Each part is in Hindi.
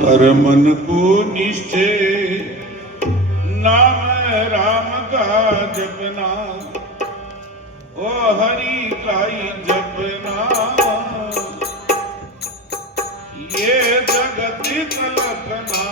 कर मन को निश्चय नाम राम का जपना, ओ हरि का ही जपना। ये जगत कल्पना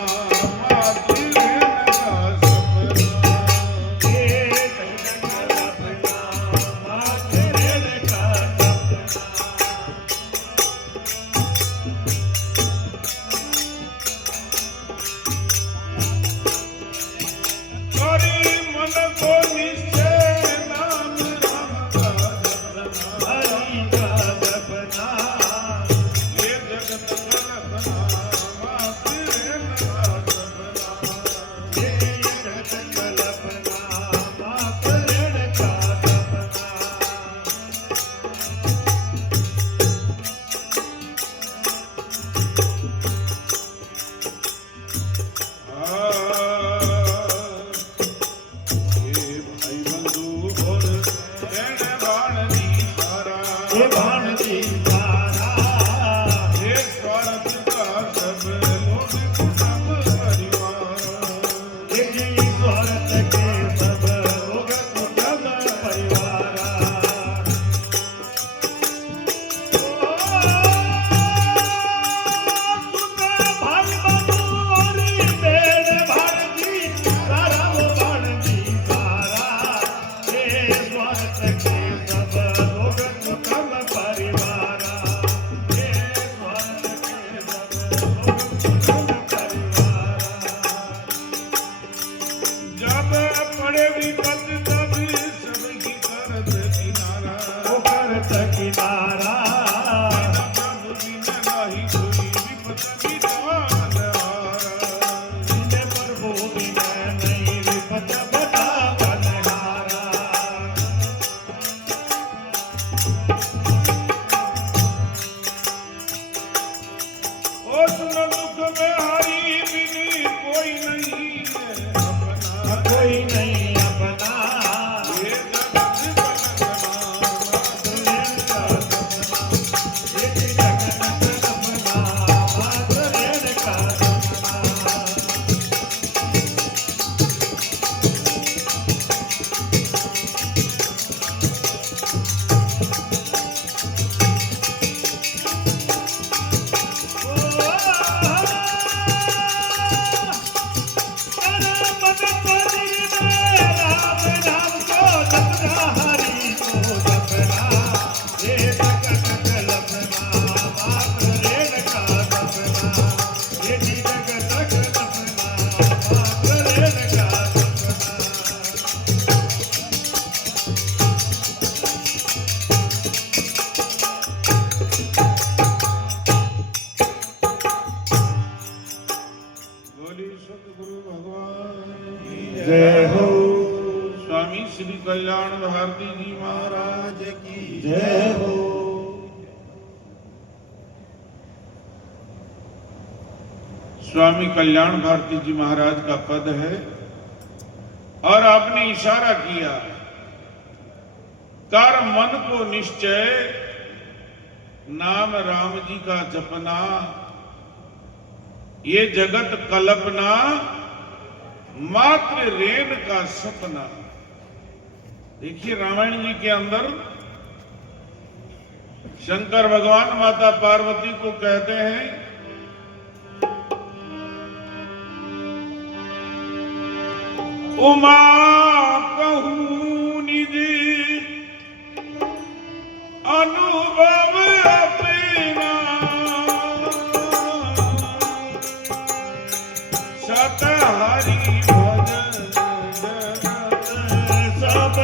जय हो। स्वामी श्री कल्याण भारती जी महाराज की जय हो। स्वामी कल्याण भारती जी महाराज का पद है और आपने इशारा किया, कर मन को निश्चय नाम राम जी का जपना, ये जगत कल्पना मात्र रेन का सपना। देखिए रामायण जी के अंदर शंकर भगवान माता पार्वती को कहते हैं, उमा कहूं निज अनुभव अपना, सत हरि भजन जगत सब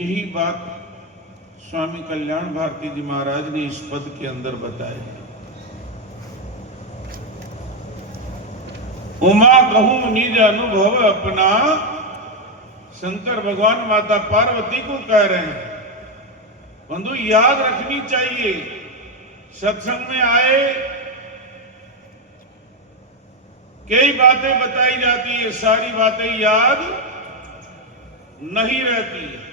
यही बात स्वामी कल्याण भारती जी महाराज ने इस पद के अंदर बताया। उमा कहूं निज अनुभव अपना, शंकर भगवान माता पार्वती को कह रहे हैं। बंधु याद रखनी चाहिए, सत्संग में आए कई बातें बताई जाती है, सारी बातें याद नहीं रहती है।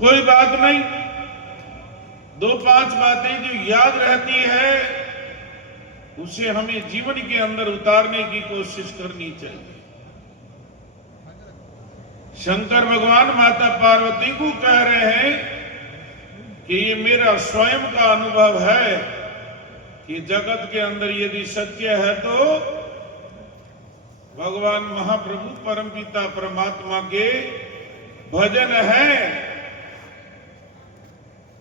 कोई बात नहीं, 2-5 बातें जो याद रहती है उसे हमें जीवन के अंदर उतारने की कोशिश करनी चाहिए। शंकर भगवान माता पार्वती को कह रहे हैं कि ये मेरा स्वयं का अनुभव है कि जगत के अंदर यदि सत्य है तो भगवान महाप्रभु परमपिता परमात्मा के भजन है।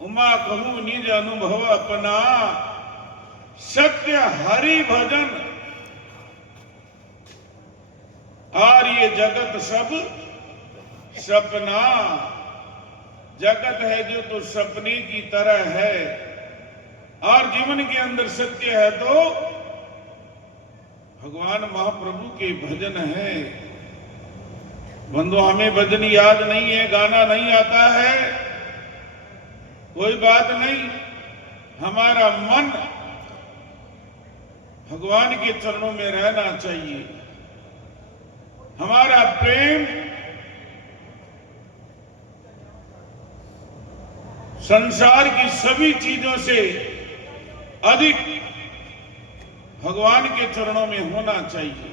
उमा कहूं निज अनुभव अपना, सत्य हरि भजन, और ये जगत सब सपना। जगत है जो तो सपने की तरह है, और जीवन के अंदर सत्य है तो भगवान महाप्रभु के भजन है। बंधु हमें भजन याद नहीं है, गाना नहीं आता है, कोई बात नहीं। हमारा मन भगवान के चरणों में रहना चाहिए। हमारा प्रेम संसार की सभी चीजों से अधिक भगवान के चरणों में होना चाहिए।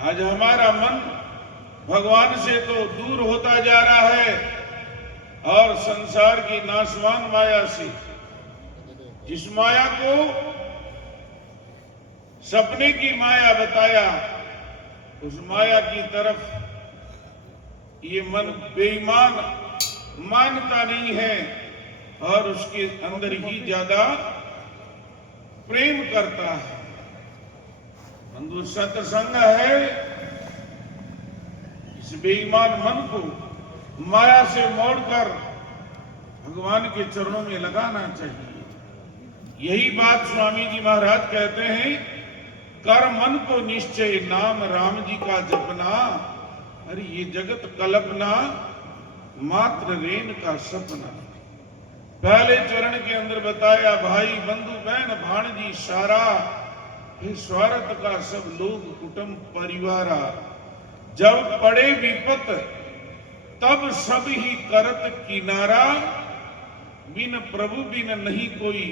आज हमारा मन भगवान से तो दूर होता जा रहा है, और संसार की नाशवान माया से, जिस माया को सपने की माया बताया, उस माया की तरफ ये मन बेईमान मानता नहीं है, और उसके अंदर ही ज्यादा प्रेम करता है। बंधु सत्संग है, इस बेईमान मन को माया से मोड़कर भगवान के चरणों में लगाना चाहिए। यही बात स्वामी जी महाराज कहते हैं, कर मन को निश्चय नाम राम जी का जपना। अरे ये जगत कल्पना, मात्र रेन का सपना। पहले चरण के अंदर बताया, भाई बंधु बहन भाणजी सारा, हे स्वार्थ का सब लोग कुटुंब परिवारा। जब पड़े विपत तब सब ही करत किनारा, बिन प्रभु बिन नहीं कोई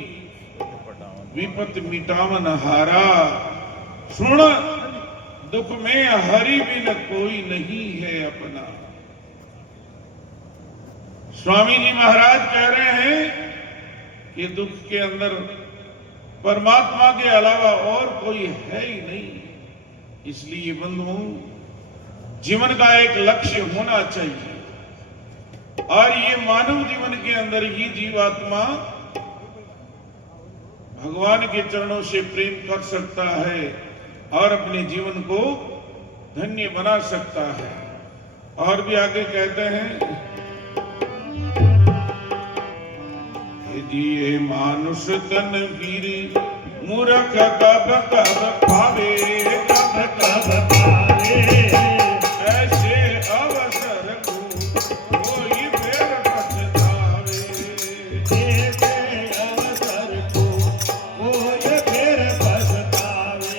विपत मिटावन हारा। सुन दुख में हरि बिन कोई नहीं है अपना। स्वामी जी महाराज कह रहे हैं कि दुख के अंदर परमात्मा के अलावा और कोई है ही नहीं। इसलिए बंधुओं, जीवन का एक लक्ष्य होना चाहिए, और ये मानव जीवन के अंदर ही जीवात्मा भगवान के चरणों से प्रेम कर सकता है और अपने जीवन को धन्य बना सकता है। और भी आगे कहते हैं, दिए मानुष तन वीर मूर्ख कब कब पावे, कब कब पावे। ऐसे अवसर को कोई फेर पछतावे, ऐसे अवसर को कोई फेर पछतावे।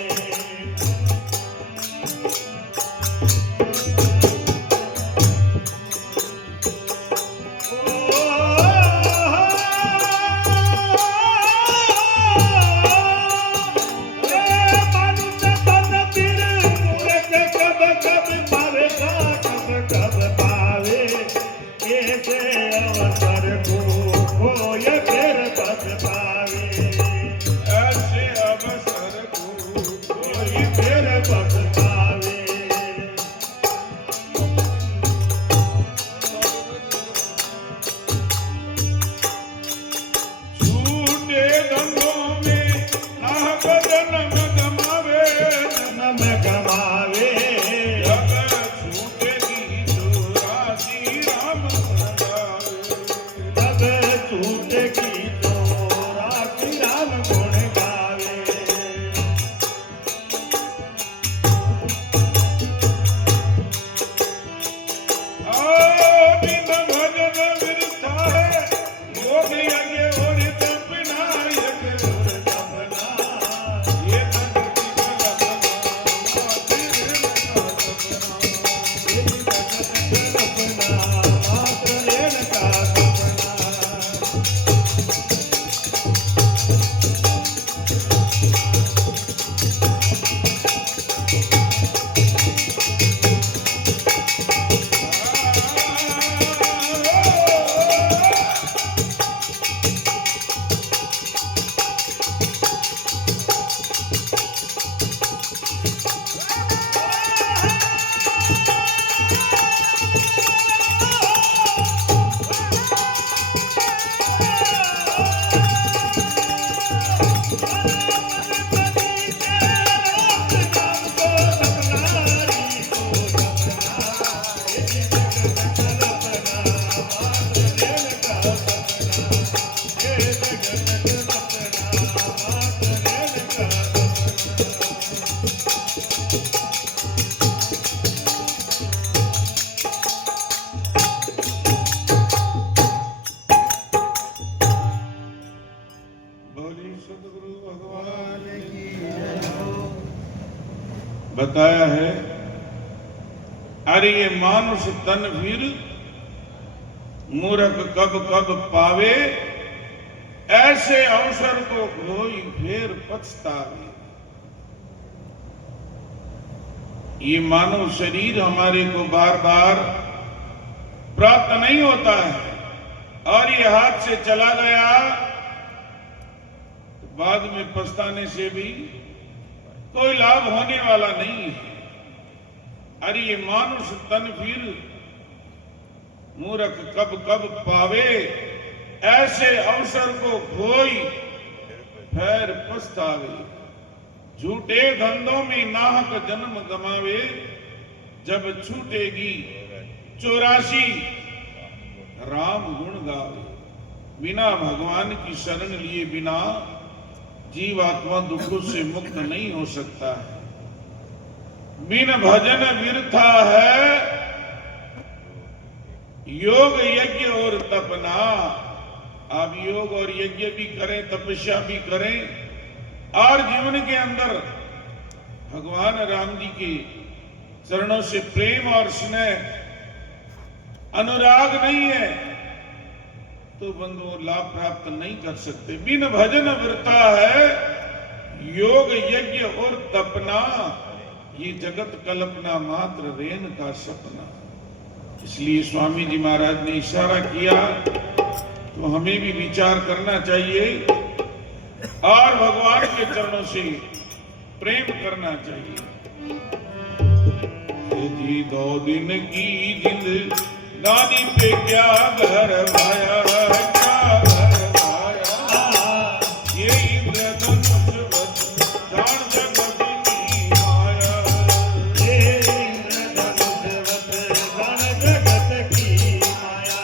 बताया है, अरे ये मानुष तन फिर मूर्ख कब कब पावे, ऐसे अवसर को कोई फिर पछतावे। ये मानव शरीर हमारे को बार बार प्राप्त नहीं होता है, और ये हाथ से चला गया तो बाद में पछताने से भी कोई लाभ होने वाला नहीं है। अरे ये मानुष तन फिर मूर्ख कब कब पावे, ऐसे अवसर को खोई फिर पछतावे। झूठे धंधों में नाहक जन्म गमावे, जब छूटेगी 84 राम गुण गावे। बिना भगवान की शरण लिए बिना जीवात्मा दुखों से मुक्त नहीं हो सकता है। बिन भजन व्यर्था है, योग यज्ञ और तपना। आप योग और यज्ञ भी करें, तपस्या भी करें, और जीवन के अंदर भगवान राम जी के चरणों से प्रेम और स्नेह अनुराग नहीं है, तो बंधु लाभ प्राप्त नहीं कर सकते। बिन भजन व्यर्था है, योग यज्ञ और तपना। ये जगत कल्पना मात्र रेन का सपना। इसलिए स्वामी जी महाराज ने इशारा किया, तो हमें भी विचार करना चाहिए और भगवान के चरणों से प्रेम करना चाहिए। जी 2 दिन की जिंदगानी पे क्या घर भाया, क्या घर भाया। ये इंद्रधनुष जान जगत की माया, ये इंद्रधनुष जान जगत की माया।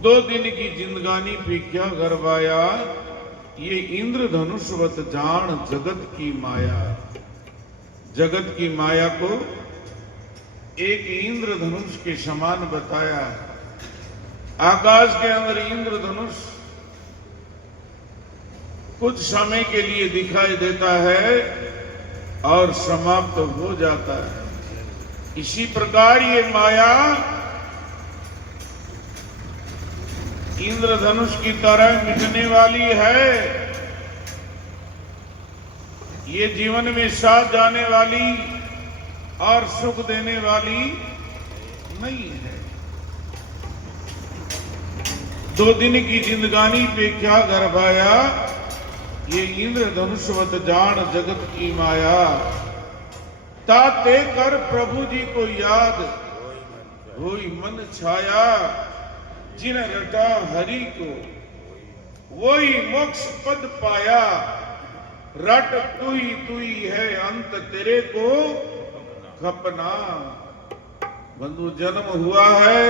दो दिन की जिंदगानी पे क्या गरबाया, ये इंद्रधनुषवत जान जगत की माया। जगत की माया को एक इंद्रधनुष के समान बताया। आकाश के अंदर इंद्रधनुष कुछ समय के लिए दिखाई देता है और समाप्त हो जाता है। इसी प्रकार ये माया इंद्रधनुष की तरह मिटने वाली है। ये जीवन में साथ जाने वाली और सुख देने वाली नहीं है। 2 दिन की जिंदगानी पे क्या गरबाया, ये इंद्रधनुषवत जान जगत की माया, ताते कर प्रभु जी को याद होई मन छाया। जिन रटा हरि को वही मोक्ष पद पाया, रट तू ही है अंत तेरे को खपना। बंधु जन्म हुआ है,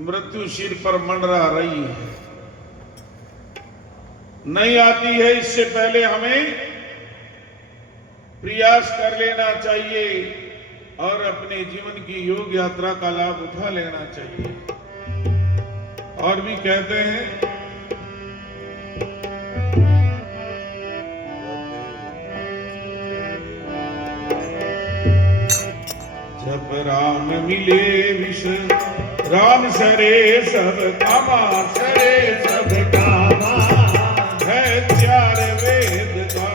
मृत्यु सिर पर मंडरा रही है, नहीं आती है। इससे पहले हमें प्रयास कर लेना चाहिए और अपने जीवन की योग यात्रा का लाभ उठा लेना चाहिए। और भी कहते हैं, जब राम मिले विष राम सरे सब कामा, सरे सब कामा। है चार वेद का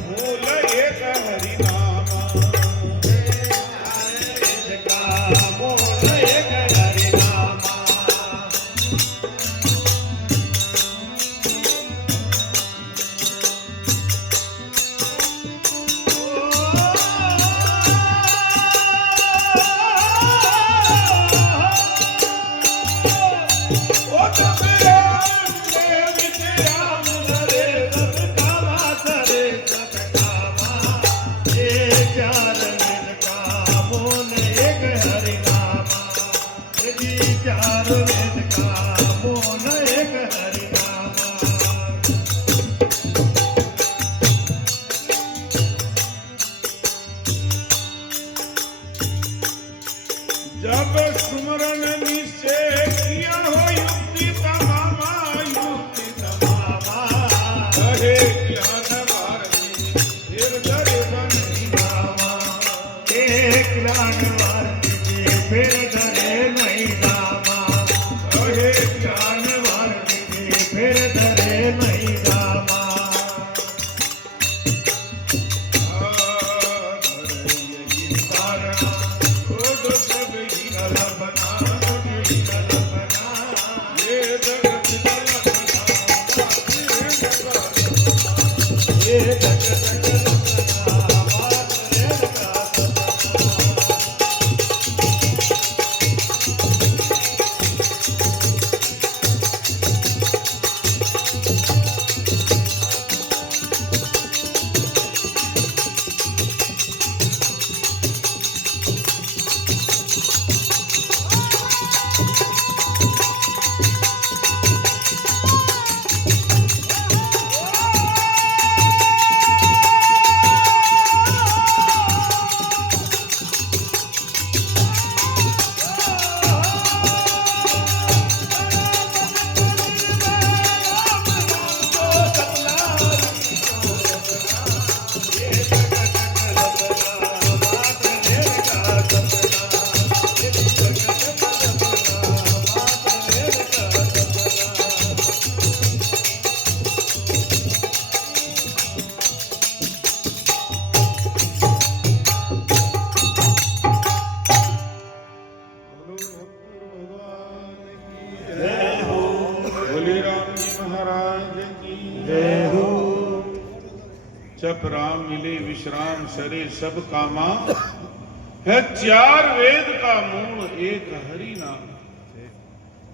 मूल एक हरि नामा, वेद का मूल एक हरि नामा। जब सुमरन निश्चय किया हो युक्ति तमामा, युक्ति तमामा। कहे ज्ञान भारती फिर धरे नहीं नामा, एक ज्ञान भारती फिर धरे नहीं नामा। कहे ज्ञान भारती फिर धरे नहीं नामा। जब राम मिले विश्राम सरे सब कामा, है चार वेद का मूल एक हरि नाम।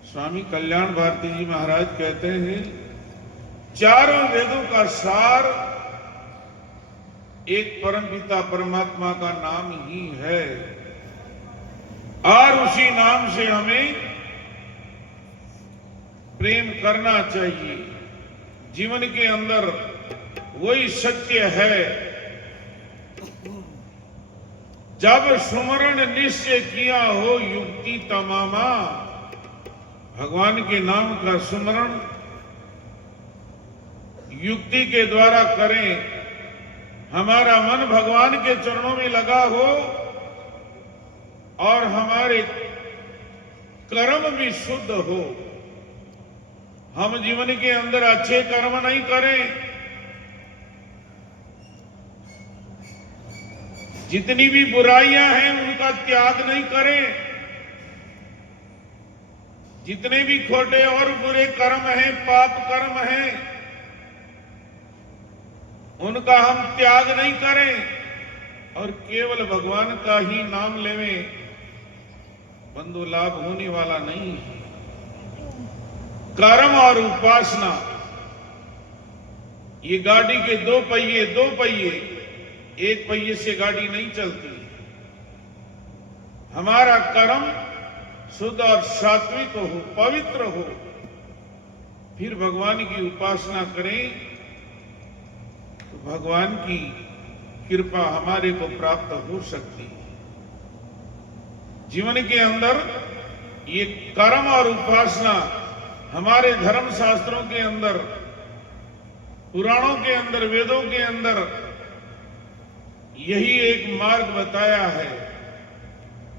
स्वामी कल्याण भारती जी महाराज कहते हैं, चारों वेदों का सार एक परमपिता परमात्मा का नाम ही है, और उसी नाम से हमें प्रेम करना चाहिए। जीवन के अंदर वही सत्य है। जब सुमरण निश्चय किया हो युक्ति तमामा, भगवान के नाम का सुमरण युक्ति के द्वारा करें, हमारा मन भगवान के चरणों में लगा हो और हमारे कर्म भी शुद्ध हो। हम जीवन के अंदर अच्छे कर्म नहीं करें, जितनी भी बुराइयां हैं उनका त्याग नहीं करें, जितने भी खोटे और बुरे कर्म हैं, पाप कर्म हैं, उनका हम त्याग नहीं करें और केवल भगवान का ही नाम लेवें, बंधु लाभ होने वाला नहीं है। कर्म और उपासना ये गाड़ी के दो पहिए, एक पहिए से गाड़ी नहीं चलती। हमारा कर्म शुद्ध और सात्विक हो, पवित्र हो, फिर भगवान की उपासना करें तो भगवान की कृपा हमारे को प्राप्त हो सकती है। जीवन के अंदर ये कर्म और उपासना हमारे धर्म शास्त्रों के अंदर, पुराणों के अंदर, वेदों के अंदर यही एक मार्ग बताया है।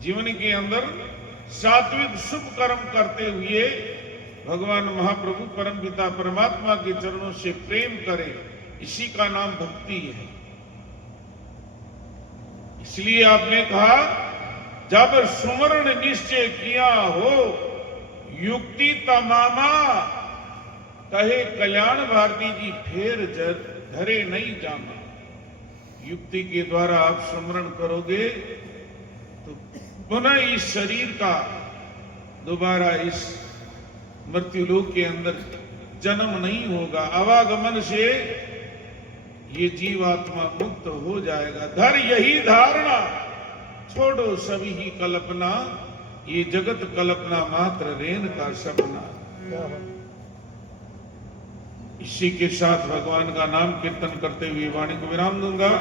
जीवन के अंदर सात्विक शुभ कर्म करते हुए भगवान महाप्रभु परमपिता परमात्मा के चरणों से प्रेम करें, इसी का नाम भक्ति है। इसलिए आपने कहा, जब सुमरण निश्चय किया हो युक्ति तमामा, कहे कल्याण भारती जी फेर धरे नहीं जाना। युक्ति के द्वारा आप स्मरण करोगे तो पुनः इस शरीर का दोबारा इस मृत्युलोक के अंदर जन्म नहीं होगा। आवागमन से ये जीवात्मा मुक्त हो जाएगा। धर यही धारणा, छोड़ो सभी ही कल्पना, ये जगत कल्पना मात्र रेन का सपना। इसी के साथ भगवान का नाम कीर्तन करते हुए वाणी को विराम दूंगा।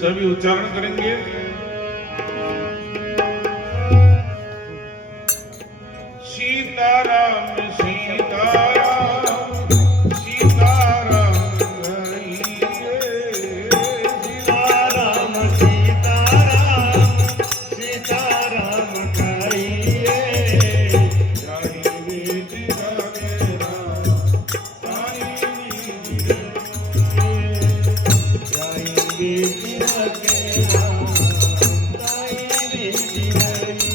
सभी उच्चारण करेंगे। सीताराम सीताराम सीताराम कहिए, सीताराम सीताराम सीताराम कहिए। जाहि वेद जाने राम, ताहि नीति जाएंगे तिलके राम, जाएंगे तिलके।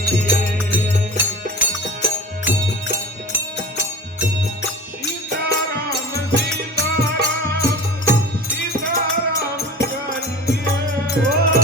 सीताराम सीताराम सीताराम कहिए।